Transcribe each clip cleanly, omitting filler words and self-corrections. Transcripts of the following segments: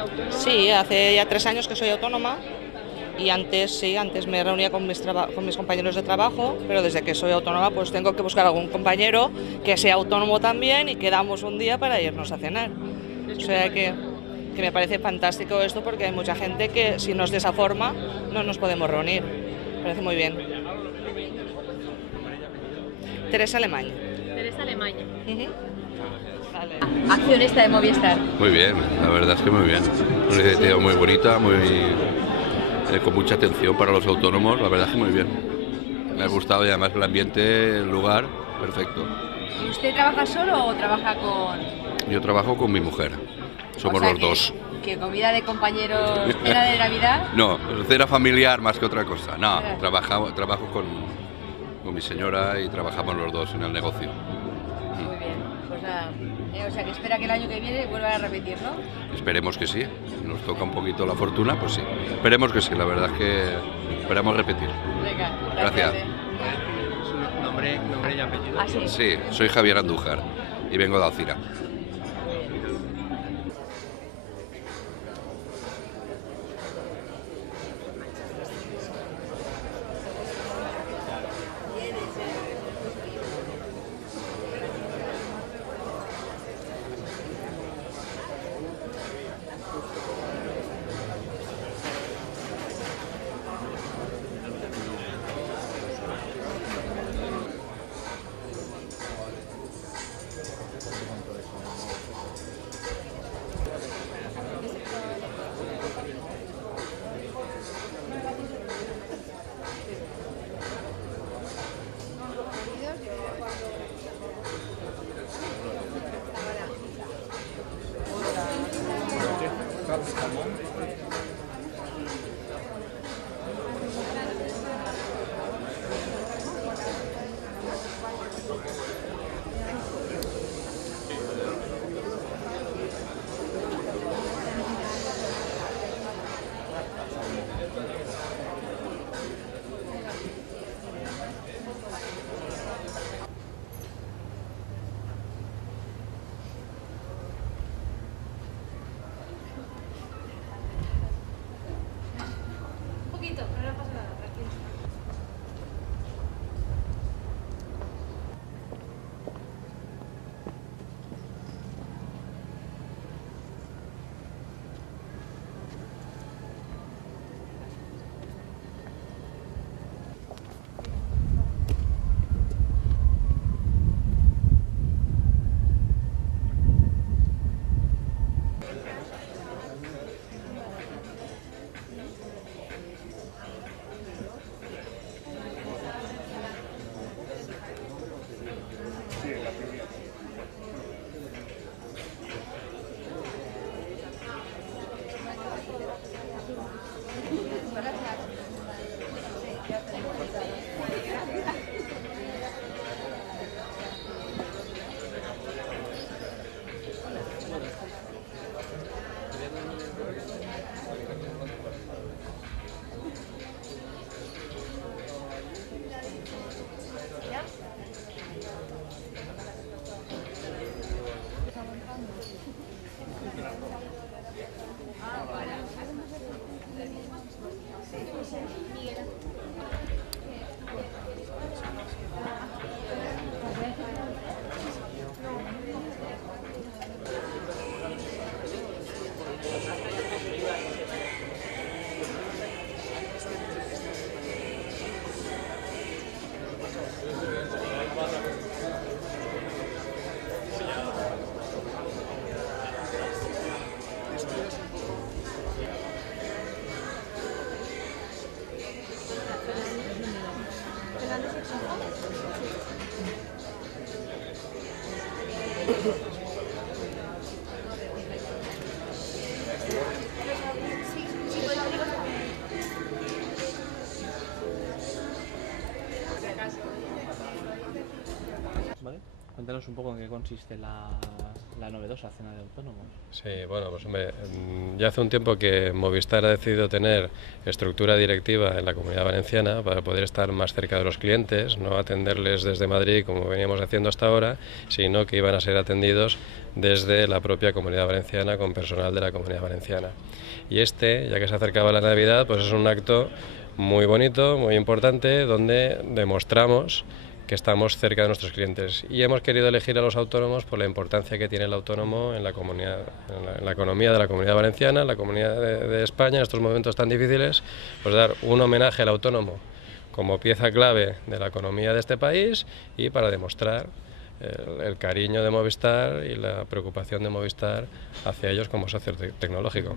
autónoma? Sí, hace ya 3 años que soy autónoma y antes sí, antes me reunía con con mis compañeros de trabajo, pero desde que soy autónoma pues tengo que buscar algún compañero que sea autónomo también y quedamos un día para irnos a cenar. Es O que te sea parece. que me parece fantástico esto porque hay mucha gente que si nos de esa forma no nos podemos reunir. Me parece muy bien. Teresa Alemán. Teresa Alemanya. Ujú. Vale. Accionista de Movistar. Muy bien, la verdad es que muy bien. Una iniciativa muy bonita, con mucha atención para los autónomos, la verdad es que muy bien. Me ha gustado y además el ambiente, el lugar, perfecto. ¿Y usted trabaja solo o trabaja con...? Yo trabajo con mi mujer, somos O sea los dos. que comida de compañeros, cena de Navidad. No, cena familiar más que otra cosa. No, Claro. trabajo con mi señora y trabajamos los dos en el negocio. Muy bien. Pues nada. O sea que espera que el año que viene vuelvan a repetir, ¿no? Esperemos que sí. Nos toca un poquito la fortuna, pues sí. Esperemos que sí, la verdad es que esperamos repetir. Venga, Gracias. Su nombre y apellido. Ah, sí. Sí, soy Javier Andújar y vengo de Alcira. ¿Vale? Cuéntanos un poco en qué consiste la la novedosa cena de autónomos. Sí, bueno, pues hombre, ya hace un tiempo que Movistar ha decidido tener estructura directiva en la Comunidad Valenciana para poder estar más cerca de los clientes, no atenderles desde Madrid como veníamos haciendo hasta ahora, sino que iban a ser atendidos desde la propia Comunidad Valenciana con personal de la Comunidad Valenciana. Y ya que se acercaba la Navidad, pues es un acto muy bonito, muy importante, donde demostramos que estamos cerca de nuestros clientes, y hemos querido elegir a los autónomos por la importancia que tiene el autónomo en la comunidad, en la economía de la Comunidad Valenciana, en la comunidad de España, en estos momentos tan difíciles, pues dar un homenaje al autónomo como pieza clave de la economía de este país, y para demostrar el cariño de Movistar y la preocupación de Movistar hacia ellos como socio tecnológico.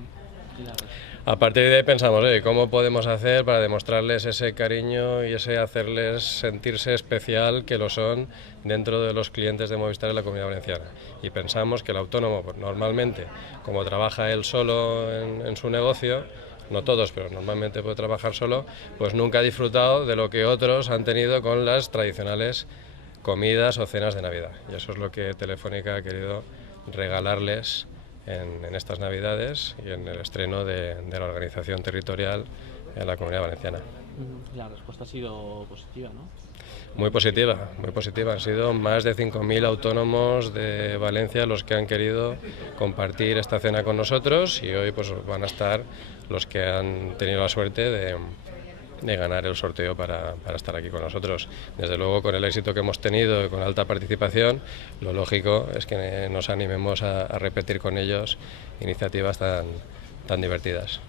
A partir de ahí pensamos, ¿cómo podemos hacer para demostrarles ese cariño y ese hacerles sentirse especial que lo son dentro de los clientes de Movistar en la Comunidad Valenciana? Y pensamos que el autónomo, pues, normalmente, como trabaja él solo en su negocio, no todos, pero normalmente puede trabajar solo, pues nunca ha disfrutado de lo que otros han tenido con las tradicionales comidas o cenas de Navidad. Y eso es lo que Telefónica ha querido regalarles en estas Navidades y en el estreno de la organización territorial en la Comunidad Valenciana. La respuesta ha sido positiva, ¿no? Muy positiva, muy positiva. Han sido más de 5.000 autónomos de Valencia los que han querido compartir esta cena con nosotros, y hoy pues van a estar los que han tenido la suerte de ganar el sorteo para estar aquí con nosotros. Desde luego, con el éxito que hemos tenido y con alta participación, lo lógico es que nos animemos a repetir con ellos iniciativas tan divertidas.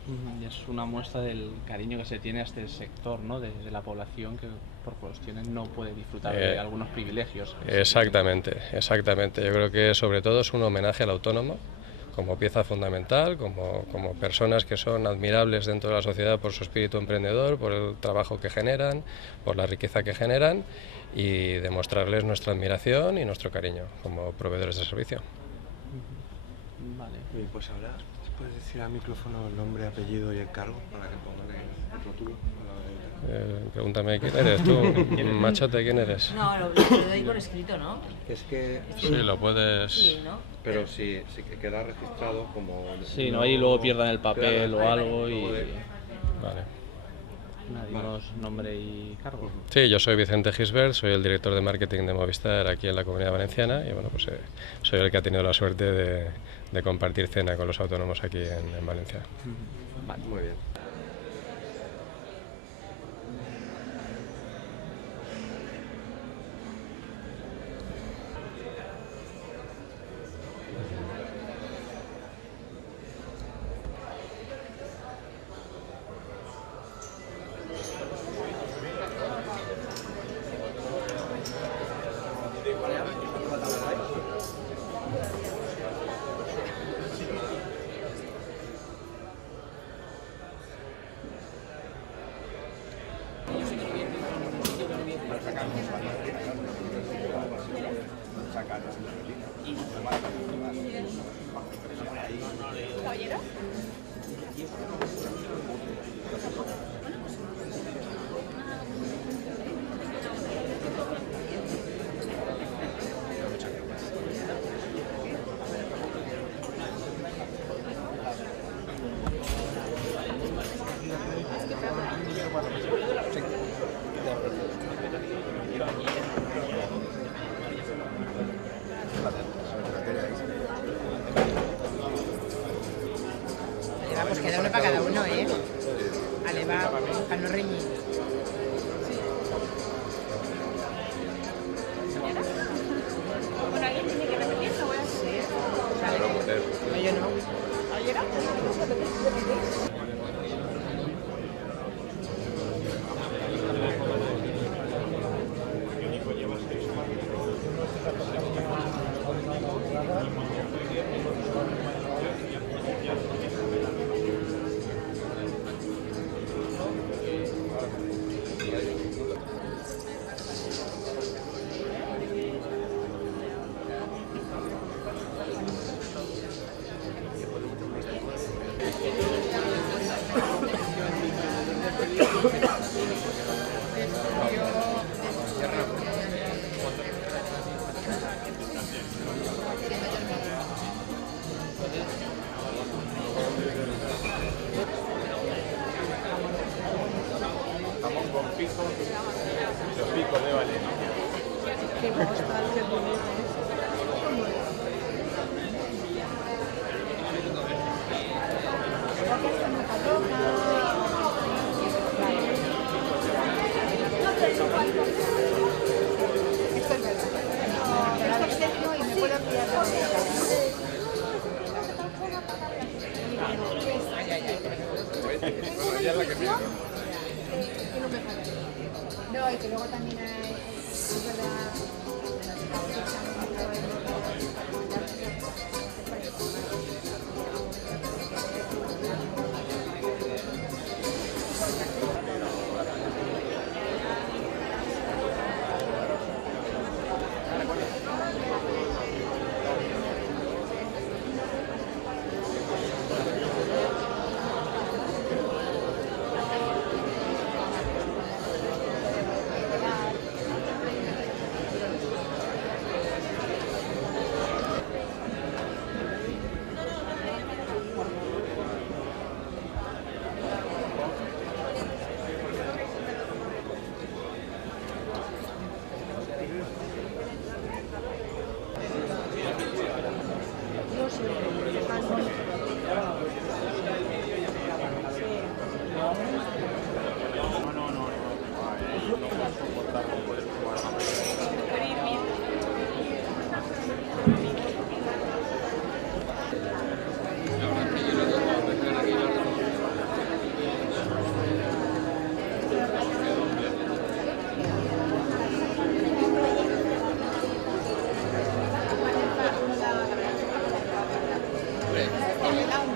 Y es una muestra del cariño que se tiene a este sector, ¿no?, de la población que por cuestiones no puede disfrutar de algunos privilegios. Exactamente. Yo creo que sobre todo es un homenaje al autónomo como pieza fundamental, como personas que son admirables dentro de la sociedad por su espíritu emprendedor, por el trabajo que generan, por la riqueza que generan, y demostrarles nuestra admiración y nuestro cariño como proveedores de servicio. Vale. Y pues ahora puedes decir al micrófono el nombre, apellido y el cargo para que pongan el rótulo. Pregúntame quién eres tú, machote, ¿quién eres? No, lo doy por escrito, ¿no? Es que... Sí, lo puedes... Sí, ¿no? Pero sí que queda registrado como... Sí, no, ahí luego pierdan el papel o algo y... Vale. Dimos nombre y cargo. Sí, yo soy Vicente Gisbert, soy el director de marketing de Movistar aquí en la Comunidad Valenciana, y bueno, pues soy el que ha tenido la suerte de compartir cena con los autónomos aquí en Valencia. Vale, muy bien. Pues queda uno para cada uno, ¿eh? Vale, va, para no reñir. Bueno, ¿alguien tiene que repetir esta hueá? Sí. Vale. No, yo no. ¿Ayer? No, y que luego también hay... es verdad,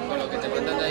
Con lo que te cuentan de